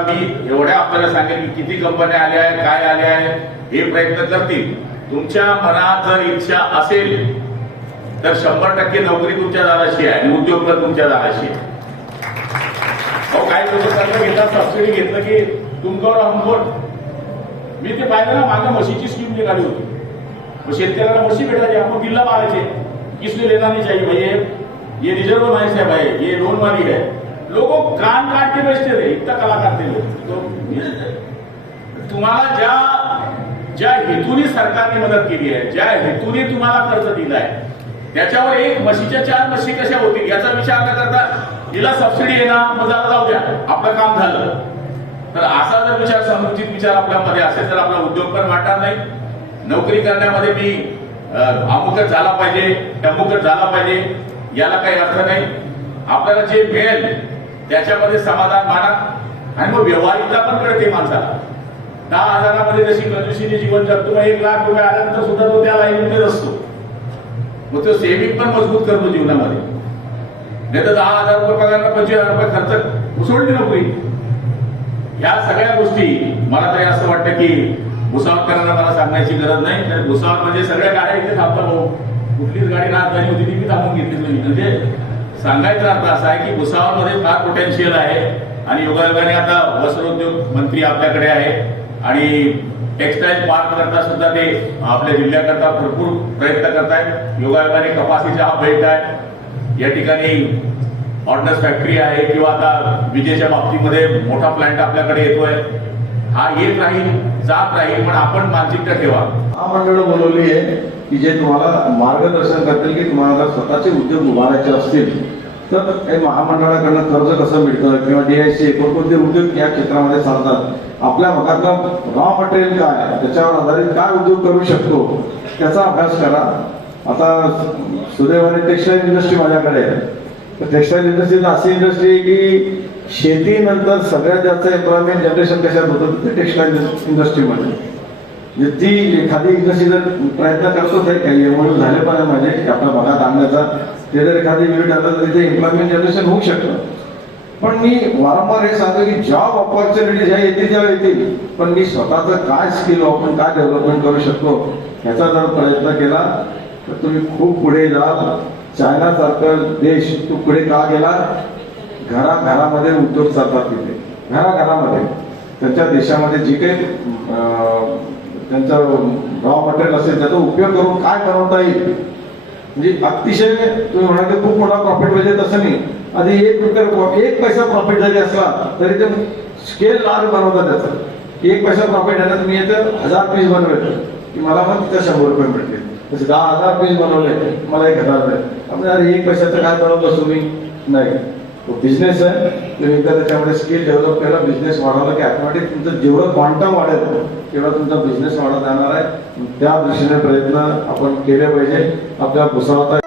आता मी एवढ्या आपल्याला सांगेन की किती कंपन्या आल्या आहेत काय आल्या आहेत हे प्रयत्न करतील. तुमच्या मनात जर इच्छा असेल तर शंभर टक्के नोकरी तुमच्या दाराशी आहे आणि उद्योग पण तुमच्या दाराशी आहे. अहो काही कर्ज सबसिडी घेतलं की तुमच्यावर हमकोर मी ते पाहिलं ना मागे म्हशीची स्कीम निघाली होती. मग शेतकऱ्याला म्हशी भेटायची आपण बिल्ला मारायचे. किसने लेना नाही चाहिए भाई ये ये रिजर्व आहे भाई हे लोन वाली आहे. लोगों कान काट के बेचते थे इतना कलाकार थे लोग तो तुम्हाला ज्या ज्या हेतूने सरकारने मदत केली आहे ज्या हेतूने तुम्हाला कर्ज दिलं आहे त्याच्यावर एक म्हशीच्या चार म्हशी कशा होतील याचा विचार न करता हिला सबसिडी येणार मग जाऊ द्या आपलं काम झालं. तर असा जर विचार समुचित विचार आपल्यामध्ये असेल तर आपला उद्योग पण वाटणार नाही. नोकरी करण्यामध्ये मी अमुकच झाला पाहिजे टमुकच झाला पाहिजे याला काही अर्थ नाही. आपल्याला जे मिळेल त्याच्यामध्ये समाधान माना. आणि मग व्यवहारिकता पण कळते माणसाला. दहा हजारामध्ये जशी कंजुशीने जीवन जगतो मग एक लाख रुपये आल्यानंतर सुद्धा तो त्या लाईनमध्ये असतो. मग तो सेव्हिंग पण मजबूत करतो जीवनामध्ये. नाही तर दहा हजार रुपये पगार पंचवीस हजार रुपये खर्च उसळली नोकरी या सगळ्या गोष्टी मला तरी असं वाटतं की भुसावळकरांना मला सांगण्याची गरज नाही. तर भुसावळ म्हणजे सगळ्या गाड्या इथे थांबतो भाऊ. कुठलीच गाडी राजधानी होती ती मी थांबून घेतली नाही. म्हणजे सांगायचा अर्थ असा आहे की भुसावळमध्ये फार पोटेन्शियल आहे आणि योगायोगाने आता वस्त्रोद्योग मंत्री आपल्याकडे आहे आणि टेक्सटाईल पार्क करता सुद्धा ते आपल्या जिल्ह्याकरता भरपूर प्रयत्न करतायत. योगायोगाने कपासीचा हा बेल्ट आहे. या ठिकाणी ऑर्डनन्स फॅक्टरी आहे किंवा आता विजेच्या बाबतीमध्ये मोठा प्लांट आपल्याकडे येतोय. हा येत राहील. जात राहील पण आपण मानसिकता ठेवा. महामंडळ बोलवली आहे की जे तुम्हाला मार्गदर्शन करतील की तुम्हाला स्वतःचे उद्योग उभारायचे असतील तर काही महामंडळाकडनं कर्ज कसं मिळतं किंवा डीआयसी कोणकोणते उद्योग या क्षेत्रामध्ये चालतात आपल्या भागातलं रॉ मटेरियल काय आहे, त्याच्यावर आधारित काय उद्योग करू शकतो त्याचा अभ्यास करा. आता सुदैवाने टेक्स्टाईल इंडस्ट्री माझ्याकडे आहे. तर टेक्स्टाईल इंडस्ट्री अशी इंडस्ट्री आहे की शेतीनंतर सगळ्यात जास्त एम्प्लॉयमेंट जनरेशन कशात होतं? ते टेक्स्टाईल इंडस्ट्रीमध्ये म्हणजे ती एखादी इंडस्ट्री जर प्रयत्न करतोच आहे काही एवढं झाले पण म्हणजे की आपल्या भागात आणण्याचा ते जर एखादी युनिट आलं तर तिथे एम्प्लॉयमेंट जनरेशन होऊ शकतं. पण मी वारंवार हे सांगतो की जॉब ऑपॉर्च्युनिटी ज्या येतील त्या येतील. पण मी स्वतःचं काय स्किल आपण काय डेव्हलपमेंट करू शकतो ह्याचा जर प्रयत्न केला तर तुम्ही खूप पुढे जाल. चायना सारखं देश तुकडे का गेला? घराघरामध्ये उद्योग चालतात तिथे. घराघरामध्ये. त्यांच्या देशामध्ये जी काही त्यांचं रॉ मटेरियल असेल त्याचा उपयोग करून काय बनवता येईल? म्हणजे अतिशय तुम्ही म्हणाले खूप मोठा प्रॉफिट म्हणजे तसं नाही. आधी एक रुपये एक पैसा प्रॉफिट जरी असला तरी ते स्केल लार्ज बनवतात त्याचं. एक पैसा प्रॉफिट आहे तुम्ही येतं हजार पीस बनवेल. की मला मग तिथं शंभर रुपये मिळतील. तसे दहा हजार पेज बनवले मला एक हजार मिळेल अरे एक पैशाचं काय बनवलं तुम्ही? नाही. तो बिझनेस आहे. तुम्ही एकदा त्याच्यामध्ये स्किल डेव्हलप केला बिझनेस वाढवला की ऑटोमॅटिक तुमचं जेवढं क्वांटम वाढेल तेवढा तुमचा बिझनेस वाढत जाणार आहे. त्या दृष्टीने प्रयत्न आपण केले पाहिजे. आपल्या भुसावता